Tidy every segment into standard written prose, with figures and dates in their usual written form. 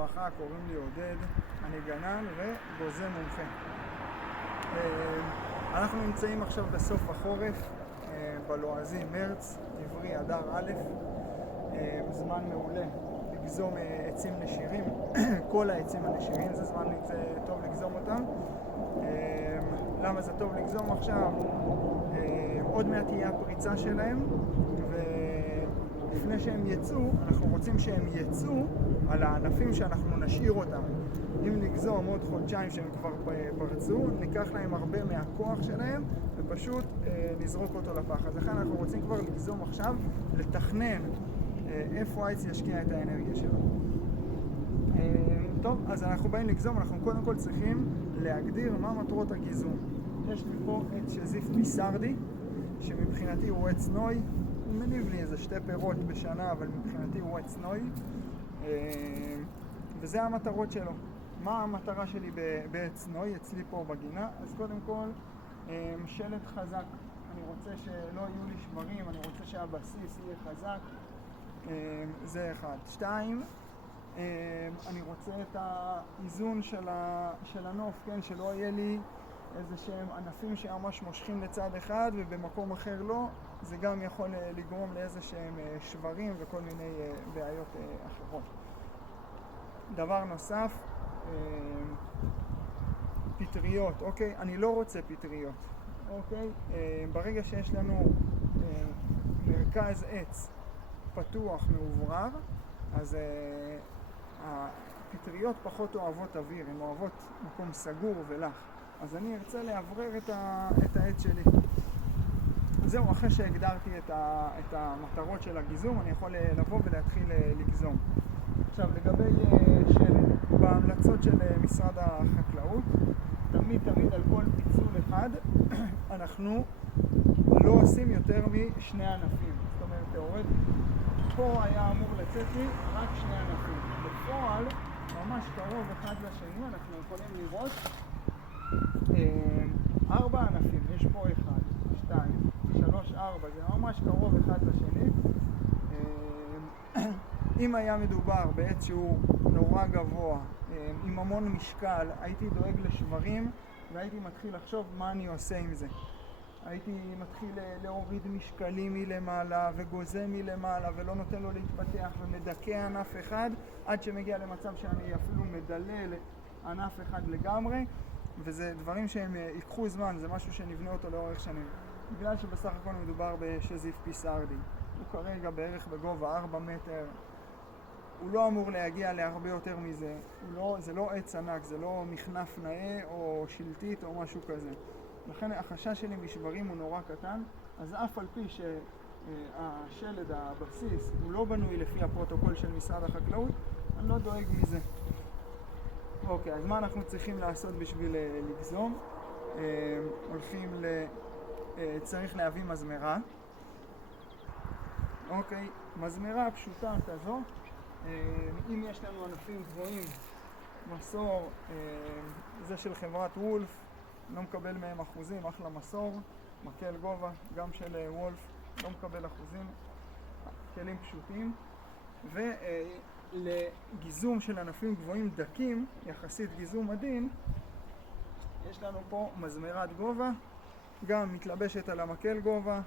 וברכה, קוראים לי עודד, אני גנן וגוזם מומחה. אנחנו נמצאים עכשיו בסוף החורף, בלועזי מרץ, עברי אדר א', זמן מעולה לגזום עצים נשירים, כל העצים הנשירים זה זמן טוב לגזום אותם. למה זה טוב לגזום עכשיו? עוד מעט תהיה הפריצה שלהם, ולפני שהם יצאו, אנחנו רוצים שהם יצאו על הענפים שאנחנו נשאיר אותם. אם נגזום עוד חודשיים שהם כבר פרצו, ניקח להם הרבה מהכוח שלהם ופשוט נזרוק אותו לפח. אז לכן אנחנו רוצים כבר לגזום עכשיו, לתכנן איפה העץ ישקיע את האנרגיה שלו. טוב, אז אנחנו באים לגזום, אנחנו קודם כל צריכים להגדיר מה מטרות הגיזום. יש לי פה עץ שזיף פיסרדי, שמבחינתי הוא עץ נוי, הוא מניב לי איזה 2 פירות בשנה, אבל מבחינתי הוא עץ נוי, וזה המטרות שלו. מה המטרה שלי בעץ נוי, אצלי פה בגינה? אז קודם כל, שלט חזק. אני רוצה שלא יהיו לי שברים, אני רוצה שהבסיס יהיה חזק. זה אחד. 2, אני רוצה את האיזון של הנוף, כן? שלא יהיה לי איזה שהם ענפים שממש מושכים לצד אחד ובמקום אחר לא. זה גם יכול לגרום לאיזה שהם שברים וכל מיני בעיות אחרות. דבר נוסף, פטריות, אוקיי? אני לא רוצה פטריות, אוקיי? ברגע שיש לנו מרכז עץ פתוח, מאוברר, אז הפטריות פחות אוהבות אוויר, הן אוהבות מקום סגור ולח. אז אני ארצה לאוורר את העץ שלי. זהו, אחרי שהגדרתי את המטרות של הגיזום, אני יכול לבוא ולהתחיל לגזום. עכשיו, לגבי שלד, בהמלצות של משרד החקלאות, תמיד על כל פיצול אחד, אנחנו לא עושים יותר מ2 ענפים. זאת אומרת, תיאורטית, פה היה אמור לצאת לי רק 2 ענפים. בפועל, ממש קרוב אחד לשני, אנחנו יכולים לראות 4 ענפים. יש פה 1, 2, 3, 4, זה ממש קרוב אחד לשני. אם היה מדובר בעץ שהוא נורא גבוה, עם המון משקל, הייתי דואג לשברים והייתי מתחיל לחשוב מה אני עושה עם זה. הייתי מתחיל להוריד משקלים מלמעלה וגוזם מלמעלה ולא נותן לו להתפתח ומדכא ענף אחד עד שמגיע למצב שאני אפילו מדלל ענף אחד לגמרי, וזה דברים שהם ייקחו זמן, זה משהו שנבנה אותו לאורך שנים. בגלל שבסך הכל מדובר בשזיף פיסרדי. הוא כרגע בערך בגובה 4 מטר. הוא לא אמור להגיע להרבה יותר מזה. זה לא עץ ענק, זה לא מכנף נאה או שלטית או משהו כזה. לכן החשש שלי משברים הוא נורא קטן, אז אף על פי שהשלד, הבסיס, הוא לא בנוי לפי הפרוטוקול של משרד החקלאות, אני לא דואג מזה. אוקיי, אז מה אנחנו צריכים לעשות בשביל לגזום? צריך להביא מזמרה. אוקיי, מזמרה פשוטה כזו. אם יש לנו ענפים גבוהים, מסור, זה של חברת וולף, לא מקבל מהם אחוזים, אחלה מסור, מקל גובה, גם של וולף, לא מקבל אחוזים, כלים פשוטים. ולגיזום של ענפים גבוהים דקים, יחסית גיזום עדין, יש לנו פה מזמרת גובה, גם מתלבשת על המקל גובה.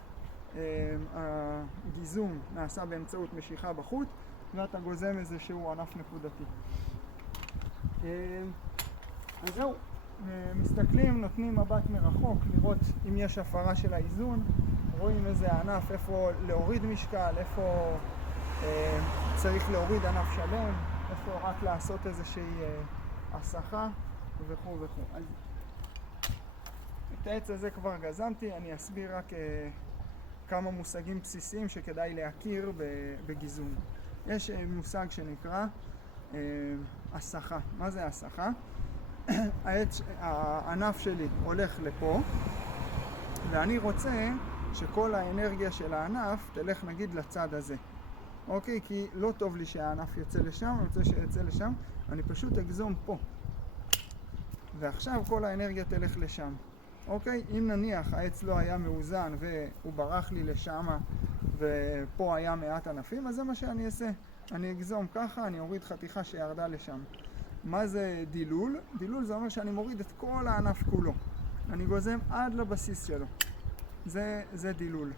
הגיזום נעשה באמצעות משיכה בחוט, ואתה גוזם איזשהו ענף נקודתי. אז זהו, מסתכלים, נותנים מבט מרחוק, לראות אם יש הפרה של האיזון, רואים איזה ענף, איפה להוריד משקל, איפה צריך להוריד ענף שלם, איפה רק לעשות איזושהי הסחה וכו' וכו'. אז את העץ הזה כבר גזמתי, אני אסביר רק כמה מושגים בסיסיים שכדאי להכיר בגיזום. יש מושג שנקרא הסחה. מה זה הסחה? הענף שלי הולך לפה, ואני רוצה שכל האנרגיה של הענף תלך נגיד לצד הזה. אוקיי? כי לא טוב לי שהענף יצא לשם, אני רוצה שיצא לשם, אני פשוט אגזום פה. ועכשיו כל האנרגיה תלך לשם. אוקיי? אם נניח העץ לא היה מאוזן והוא ברח לי לשם ופה היה מעט ענפים, אז זה מה שאני אעשה. אני אגזום ככה, אני אוריד חתיכה שירדה לשם. מה זה דילול? דילול זה אומר שאני מוריד את כל הענף כולו. אני גוזם עד לבסיס שלו. זה דילול.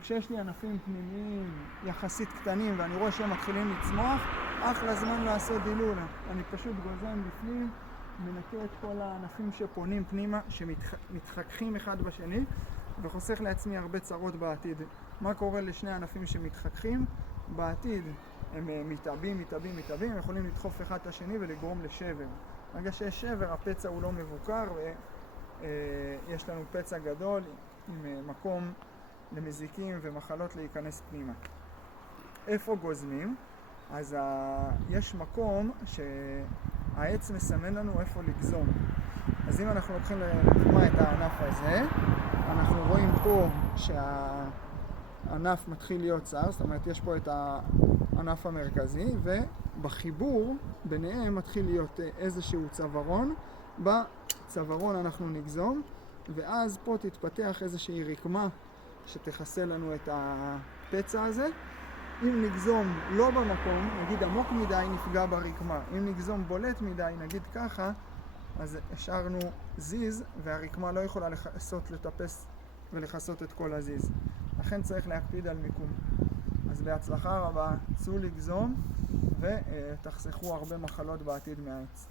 כשיש לי ענפים פנימיים יחסית קטנים ואני רואה שהם מתחילים לצמוח, אחלה זמן לעשות דילול. אני פשוט גוזם בפנים, מנקה את כל הענפים שפונים פנימה, שמתחככים אחד בשני, וחוסך לעצמי הרבה צרות בעתיד. מה קורה לשני ענפים שמתחככים? בעתיד הם מתעבים, הם יכולים לדחוף אחד את השני ולגרום לשבר. ברגע שיש שבר, הפצע הוא לא מבוקר ויש לנו פצע גדול עם מקום למזיקים ומחלות להיכנס פנימה. איפה גוזמים? אז יש מקום שהעץ מסמן לנו איפה לגזום. אז אם אנחנו לוקחים לדוגמה את הענף הזה, אנחנו רואים פה שהענף מתחיל להיות צר, זאת אומרת יש פה את הענף המרכזי, ובחיבור ביניהם מתחיל להיות איזשהו צווארון. בצווארון אנחנו נגזום, ואז פה תתפתח איזושהי רקמה שתחסה לנו את הפצע הזה. אם נגזום לא במקום, נגיד עמוק מדי, נפגע ברקמה. אם נגזום בולט מדי, נגיד ככה, אז השארנו זיז, והרקמה לא יכולה לטפס ולחסות את כל הזיז. לכן צריך להקפיד על מיקום. אז בהצלחה רבה, צאו לגזום ותחסכו הרבה מחלות בעתיד מהעץ.